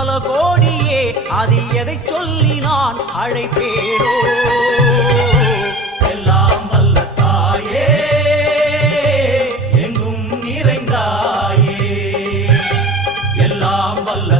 பல கோடியே அது எதை சொல்லி நான் அழைப்பேனோ? எல்லாம் வல்ல தாயே எங்கும் நிறைந்தாயே. எல்லாம் வல்ல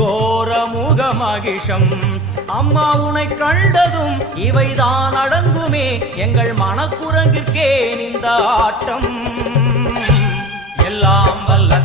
கோரமுக மகிஷம் அம்மா உனை கண்டதும் இவைதான் அடங்குமே. எங்கள் மனக்குரங்கிற்கே இந்த ஆட்டம். எல்லாம் வல்ல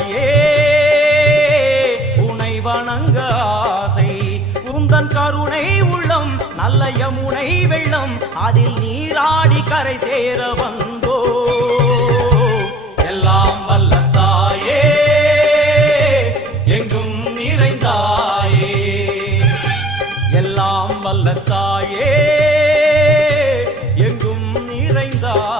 தாயே உனை வணங்க ஆசை. உந்தன் கருணை உள்ளம் நல்ல யமுனை வெள்ளம் அதில் நீராடி கரை சேர வந்தோ. எல்லாம் வல்ல தாயே எங்கும் நிறைந்தாயே. எல்லாம் வல்ல தாயே எங்கும் நிறைந்தாயே.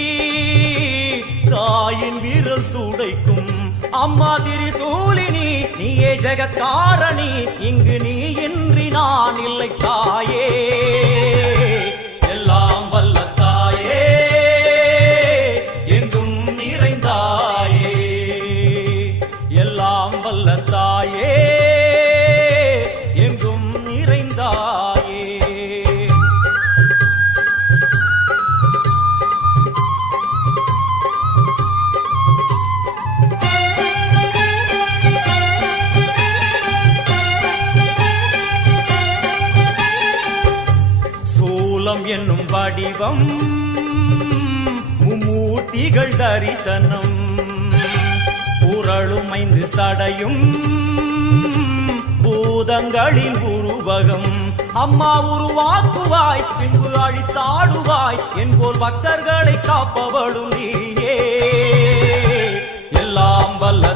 தாயின் வீரல் துடைக்கும். அம்மா திரிசூலினி நீயே ஜெகத்காரணி இங்கு நீ இன்றி நான் இல்லை தாயே. வடிவம் மும்மூர்த்திகள் தரிசனம் புரளுமைந்து சடையும் பூதங்களின் உருவகம். அம்மா உருவாக்குவாய் பின்பு அழித்தாடுவாய் என்போல் பக்தர்களை காப்பவளும் நீயே. எல்லாம் வல்ல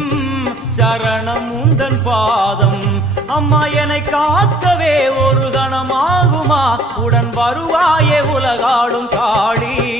சரணம் உந்தன் பாதம். அம்மா என்னை காக்கவே ஒரு கணமாகுமா? உடன் வருவாயே உலகாடும் காளி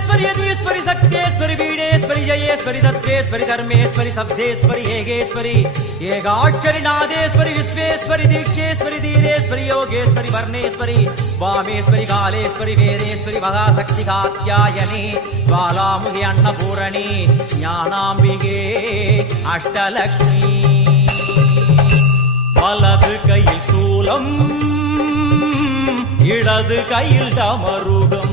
तन्त्रेश्वरि यन्त्रेश्वरि यदीश्वरि शक्तेश्वरि वीणेश्वरि जयेश्वरि दत्तेश्वरि धर्मेश्वरि शब्देश्वरि येगेश्वरि येगाक्षरि नादेश्वरि विश्वेश्वरि दीक्षेश्वरि धीरेश्वरि योगेश्वरि वर्णेश्वरि वामेश्वरि कालेश्वरि वेदेश्वरि महाशक्ति कात्यायनि ज्वालामुखि अन्नपूरणि ज्ञानाम्बिके अष्टलक्ष्मी வலது கையில் சூலம் இடது கையில் டமருகம்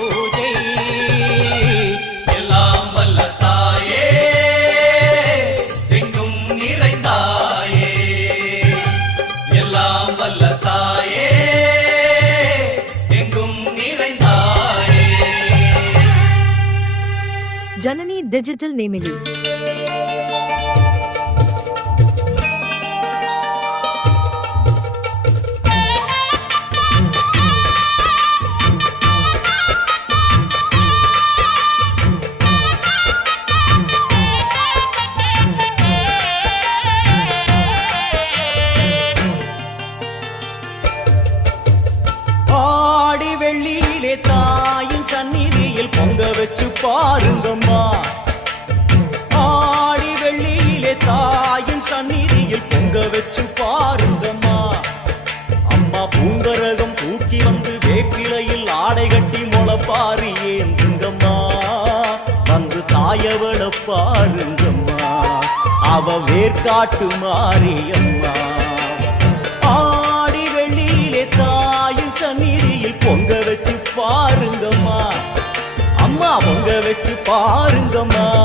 डिजिटल ने मिली। வச்சு பாருங்கம்மா. அம்மா பூங்கரகம் தூக்கி வந்து வேப்பிலையில் ஆடை கட்டி முளப்பாரி ஏந்துங்கம்மா. வந்து தாயவள பாருங்கம்மா. அவ வேர்காட்டு மாரியம்மா. ஆடி வெள்ளியிலே தாயின் சந்நிதியில் பொங்க வச்சு பாருங்கம்மா. அம்மா பொங்க வச்சு பாருங்கம்மா.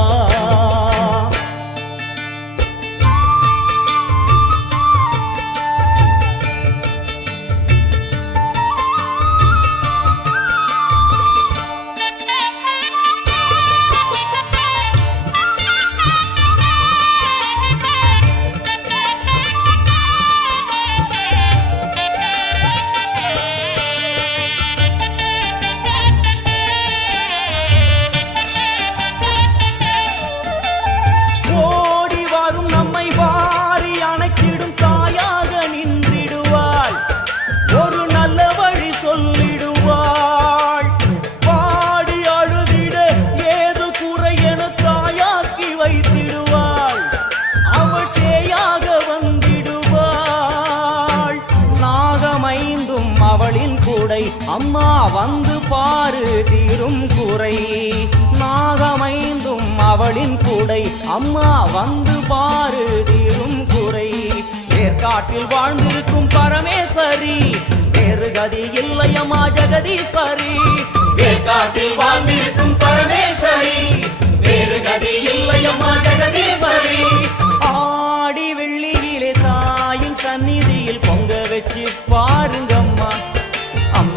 குறை. நாகமைந்தும் அவளின் கூடை. அம்மா வந்து பாரு தீரும் குறை. ஏற்காட்டில் வாழ்ந்திருக்கும் பரமேஸ்வரி. வேறு கதி இல்லையம்மா ஜெகதீஸ்வரி. ஏற்காட்டில் வாழ்ந்திரு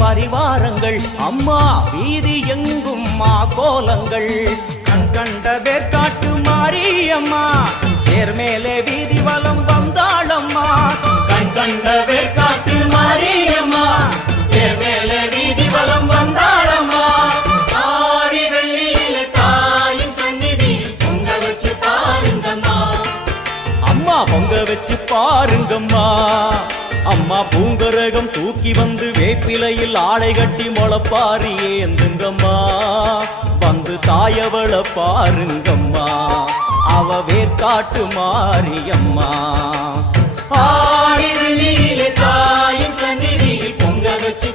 பரிவாரங்கள். அம்மா வீதி எங்கும் மா கோலங்கள். கண் கண்ட வேற்காட்டு மாரியம்மா. தேர் மேலே வீதி வலம் வந்தாளம்மா. கண் கண்ட வேற்காட்டு மாரியம்மா. தேர் மேலே வீதி வலம் வந்தாளம்மா. ஆடி வெள்ளியில தாயின் சந்நிதி பொங்க வச்சு பாருங்கம்மா. அம்மா பொங்க வச்சு பாருங்கம்மா. அம்மா பூங்கரகம் தூக்கி வந்து வேப்பிலையில் ஆடை கட்டி முளப்பாரி ஏந்துங்கம்மா வந்து தாயவளை பாருங்கம்மா அவ வேற்காட்டு மாரியம்மா. ஆடி தாயின் சந்நிதியில் பொங்க வச்சு